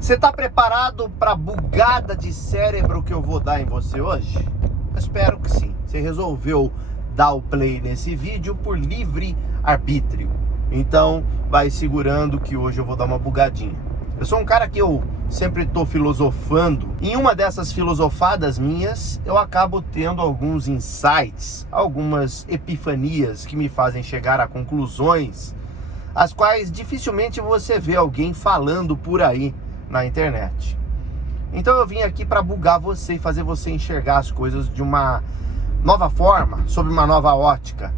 Você está preparado para a bugada de cérebro que eu vou dar em você hoje? Eu espero que sim. Você resolveu dar o play nesse vídeo por livre arbítrio. Então vai segurando que hoje eu vou dar uma bugadinha. Eu sou um cara que eu sempre estou filosofando. Em uma dessas filosofadas minhas, eu acabo tendo alguns insights, algumas epifanias que me fazem chegar a conclusões, as quais dificilmente você vê alguém falando por aí na internet. Então eu vim aqui para bugar você e fazer você enxergar as coisas de uma nova forma, sob uma nova ótica.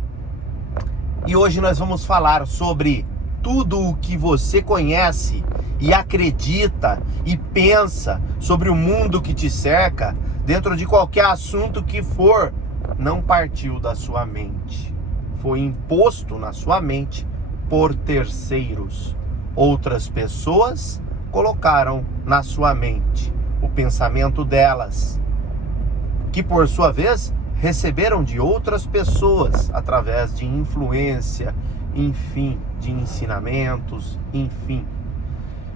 E hoje nós vamos falar sobre tudo o que você conhece e acredita e pensa sobre o mundo que te cerca, dentro de qualquer assunto que for, não partiu da sua mente. Foi imposto na sua mente por terceiros. Outras pessoas colocaram na sua mente o pensamento delas, que por sua vez receberam de outras pessoas através de influência, enfim, de ensinamentos, enfim.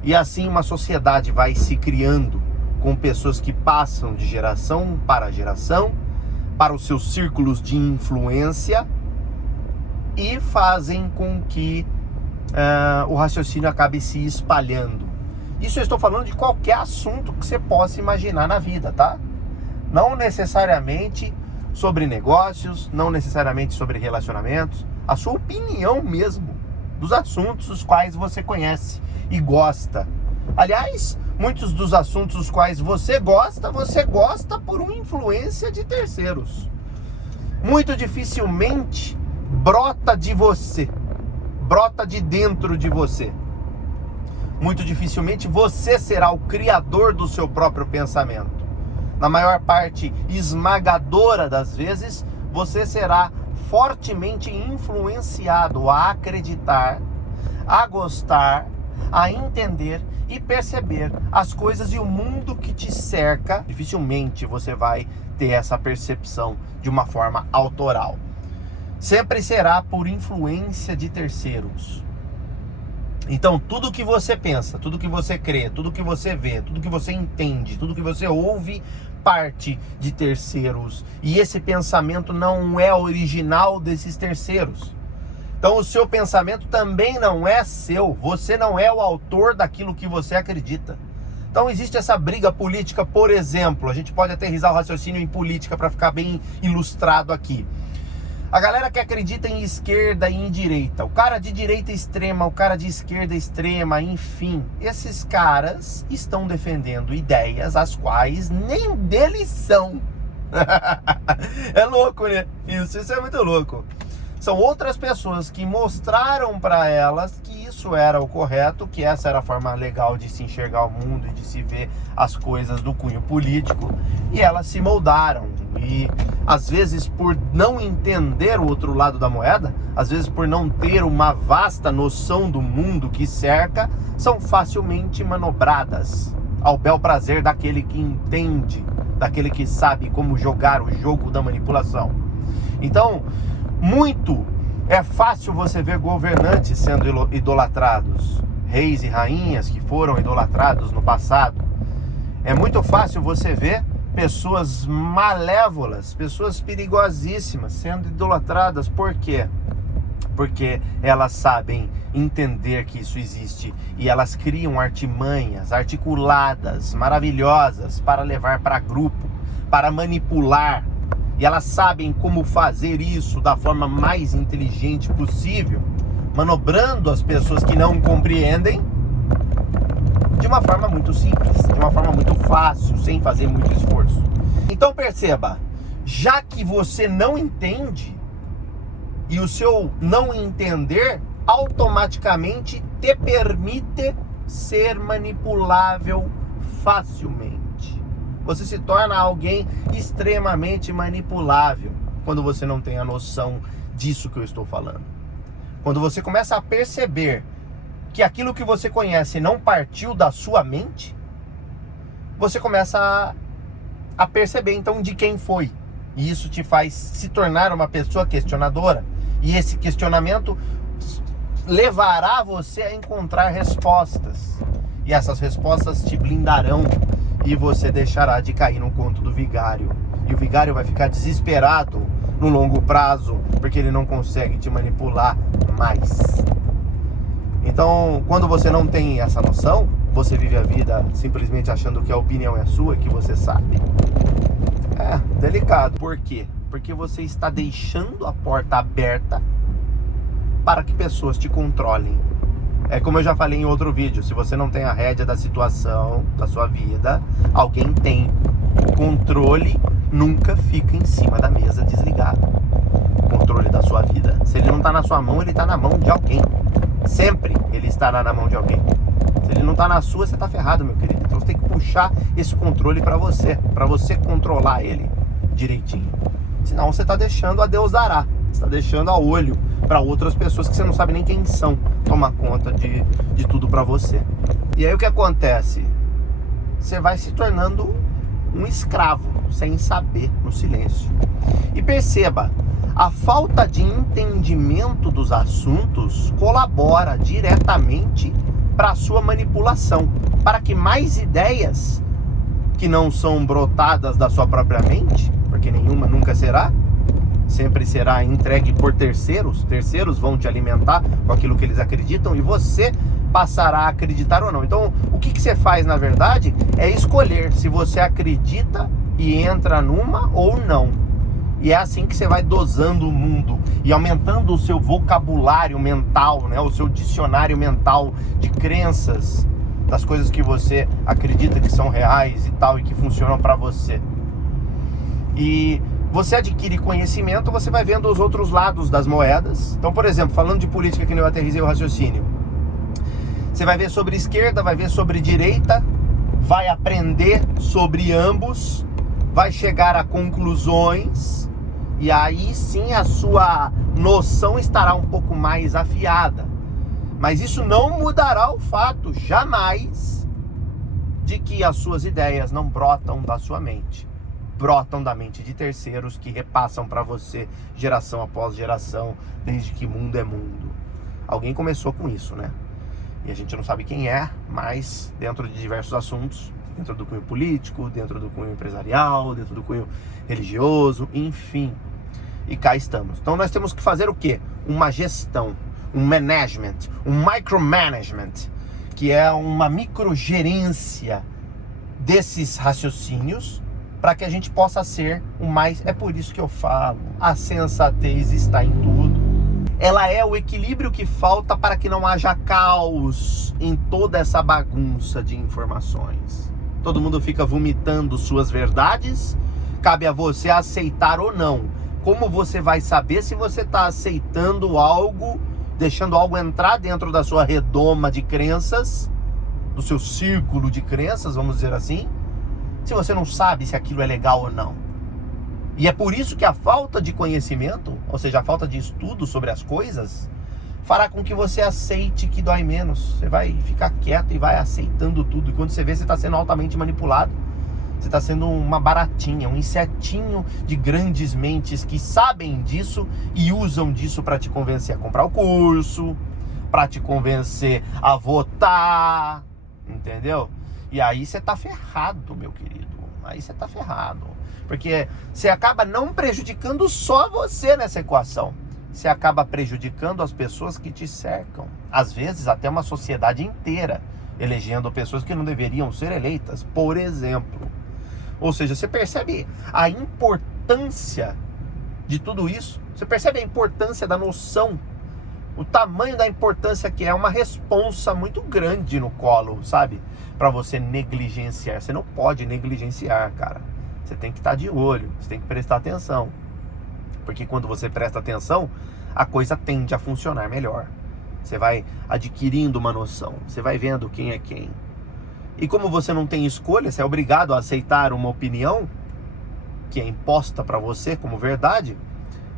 E assim uma sociedade vai se criando com pessoas que passam de geração para geração para os seus círculos de influência e fazem com que o raciocínio acabe se espalhando. Isso eu estou falando de qualquer assunto que você possa imaginar na vida, tá? Não necessariamente sobre negócios, não necessariamente sobre relacionamentos, a sua opinião mesmo dos assuntos os quais você conhece e gosta. Aliás, muitos dos assuntos os quais você gosta por uma influência de terceiros. Muito dificilmente brota de você, brota de dentro de você. Muito dificilmente você será o criador do seu próprio pensamento. Na maior parte esmagadora das vezes, você será fortemente influenciado a acreditar, a gostar, a entender e perceber as coisas e o mundo que te cerca. Dificilmente você vai ter essa percepção de uma forma autoral. Sempre será por influência de terceiros. Então, tudo que você pensa, tudo que você crê, tudo que você vê, tudo que você entende, tudo que você ouve, parte de terceiros. E esse pensamento não é original desses terceiros. Então, o seu pensamento também não é seu. Você não é o autor daquilo que você acredita. Então, existe essa briga política, por exemplo. A gente pode aterrissar o raciocínio em política para ficar bem ilustrado aqui. A galera que acredita em esquerda e em direita, o cara de direita extrema, o cara de esquerda extrema, enfim, esses caras estão defendendo ideias as quais nem deles são. É louco, né? Isso é muito louco. São outras pessoas que mostraram para elas que isso era o correto, que essa era a forma legal de se enxergar o mundo e de se ver as coisas do cunho político, e elas se moldaram. E às vezes por não entender o outro lado da moeda, às vezes por não ter uma vasta noção do mundo que cerca, são facilmente manobradas ao bel prazer daquele que entende, daquele que sabe como jogar o jogo da manipulação. Então, muito é fácil você ver governantes sendo idolatrados, reis e rainhas que foram idolatrados no passado. É muito fácil você ver pessoas malévolas, pessoas perigosíssimas sendo idolatradas. Por quê? Porque elas sabem entender que isso existe e elas criam artimanhas articuladas, maravilhosas para levar para grupo, para manipular. E elas sabem como fazer isso da forma mais inteligente possível, manobrando as pessoas que não compreendem de uma forma muito simples, de uma forma muito fácil, sem fazer muito esforço. Então perceba, já que você não entende, e o seu não entender automaticamente te permite ser manipulável facilmente. Você se torna alguém extremamente manipulável quando você não tem a noção disso que eu estou falando. Quando você começa a perceber que aquilo que você conhece não partiu da sua mente, você começa a perceber então de quem foi. E isso te faz se tornar uma pessoa questionadora. E esse questionamento levará você a encontrar respostas. E essas respostas te blindarão e você deixará de cair no conto do vigário. E o vigário vai ficar desesperado no longo prazo, porque ele não consegue te manipular mais. Então, quando você não tem essa noção, você vive a vida simplesmente achando que a opinião é sua e que você sabe. É delicado. Por quê? Porque você está deixando a porta aberta para que pessoas te controlem. É como eu já falei em outro vídeo, se você não tem a rédea da situação, da sua vida, alguém tem. O controle nunca fica em cima da mesa desligado. O controle da sua vida. Se ele não está na sua mão, ele está na mão de alguém. Sempre ele estará na mão de alguém. Se ele não está na sua, você está ferrado, meu querido. Então você tem que puxar esse controle para você controlar ele direitinho. Senão você está deixando a Deus dará. Você está deixando a olho para outras pessoas que você não sabe nem quem são tomar conta de tudo para você. E aí o que acontece? Você vai se tornando um escravo, sem saber, no silêncio. E perceba, a falta de entendimento dos assuntos colabora diretamente para a sua manipulação, para que mais ideias que não são brotadas da sua própria mente, porque nenhuma nunca será, sempre será entregue por terceiros vão te alimentar com aquilo que eles acreditam e você passará a acreditar ou não. Então, o que você faz, na verdade, é escolher se você acredita e entra numa ou não. E é assim que você vai dosando o mundo e aumentando o seu vocabulário mental, né? O seu dicionário mental de crenças, das coisas que você acredita que são reais e tal, e que funcionam para você. E você adquire conhecimento, você vai vendo os outros lados das moedas. Então, por exemplo, falando de política, que eu aterrissei o raciocínio, você vai ver sobre esquerda, vai ver sobre direita, vai aprender sobre ambos, vai chegar a conclusões, e aí sim a sua noção estará um pouco mais afiada. Mas isso não mudará o fato, jamais, de que as suas ideias não brotam da sua mente. Brotam da mente de terceiros que repassam para você geração após geração, desde que mundo é mundo. Alguém começou com isso, né? E a gente não sabe quem é, mas dentro de diversos assuntos, dentro do cunho político, dentro do cunho empresarial, dentro do cunho religioso, enfim. E cá estamos. Então nós temos que fazer o quê? Uma gestão, um management, um micromanagement, que é uma microgerência desses raciocínios, para que a gente possa ser o mais... É por isso que eu falo, a sensatez está em tudo. Ela é o equilíbrio que falta para que não haja caos em toda essa bagunça de informações. Todo mundo fica vomitando suas verdades, cabe a você aceitar ou não. Como você vai saber se você está aceitando algo, deixando algo entrar dentro da sua redoma de crenças, do seu círculo de crenças, vamos dizer assim, se você não sabe se aquilo é legal ou não? E é por isso que a falta de conhecimento, ou seja, a falta de estudo sobre as coisas, fará com que você aceite que dói menos. Você vai ficar quieto e vai aceitando tudo. E quando você vê, você está sendo altamente manipulado. Você está sendo uma baratinha, um insetinho de grandes mentes que sabem disso e usam disso para te convencer a comprar o curso, para te convencer a votar, entendeu? E aí você tá ferrado, meu querido. Aí você tá ferrado. Porque você acaba não prejudicando só você nessa equação. Você acaba prejudicando as pessoas que te cercam. Às vezes até uma sociedade inteira, elegendo pessoas que não deveriam ser eleitas, por exemplo. Ou seja, você percebe a importância de tudo isso? Você percebe a importância da noção? O tamanho da importância que é uma responsa muito grande no colo, sabe? Para você negligenciar. Você não pode negligenciar, cara. Você tem que estar de olho, você tem que prestar atenção. Porque quando você presta atenção, a coisa tende a funcionar melhor. Você vai adquirindo uma noção, você vai vendo quem é quem. E como você não tem escolha, você é obrigado a aceitar uma opinião que é imposta para você como verdade,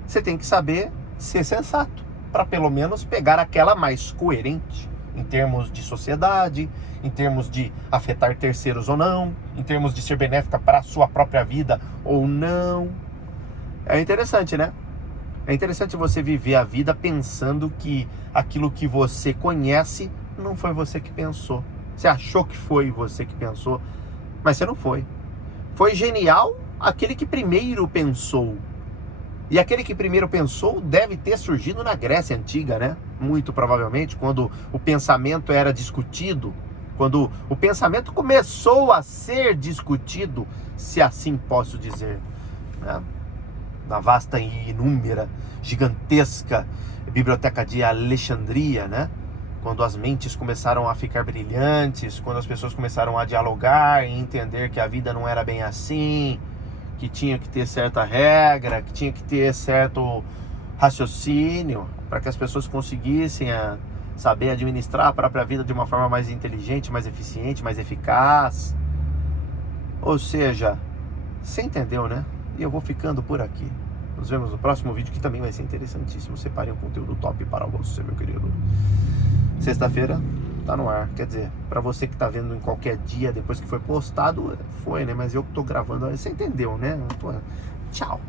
você tem que saber ser sensato, para pelo menos pegar aquela mais coerente em termos de sociedade, em termos de afetar terceiros ou não, em termos de ser benéfica para a sua própria vida ou não. É interessante, né? É interessante você viver a vida pensando que aquilo que você conhece não foi você que pensou. Você achou que foi você que pensou, mas você não foi. Foi genial aquele que primeiro pensou. E aquele que primeiro pensou deve ter surgido na Grécia Antiga, né? Muito provavelmente, quando o pensamento era discutido, quando o pensamento começou a ser discutido, se assim posso dizer, né? Na vasta e inúmera, gigantesca biblioteca de Alexandria, né? Quando as mentes começaram a ficar brilhantes, quando as pessoas começaram a dialogar e entender que a vida não era bem assim, que tinha que ter certa regra, que tinha que ter certo raciocínio, para que as pessoas conseguissem saber administrar a própria vida de uma forma mais inteligente, mais eficiente, mais eficaz. Ou seja, você entendeu, né? E eu vou ficando por aqui. Nos vemos no próximo vídeo, que também vai ser interessantíssimo. Separei um conteúdo top para você, meu querido. Sexta-feira tá no ar. Quer dizer, para você que tá vendo em qualquer dia depois que foi postado, foi, né? Mas eu que tô gravando, você entendeu, né? Tchau.